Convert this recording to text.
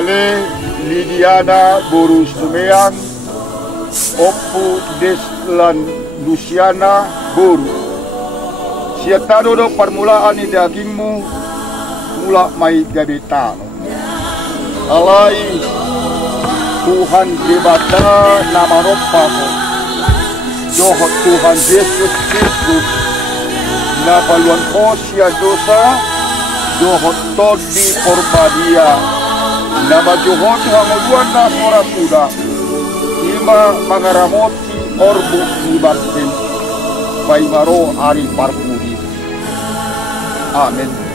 Ale Lidiana Boru Sumeang, Oppu Deslan Luciana Boru. Siatado do permulaan di dagingmu, mula mai gadeta. Alai Tuhan debata nama ropamu, Johot Tuhan Yesus Kristus, na paluan kosia dosa, Johot todi porbadia, nama Johot hanguduan na sora suda, ima mangaramoti orbu ibatin, baimaro ari parpudi. Amin.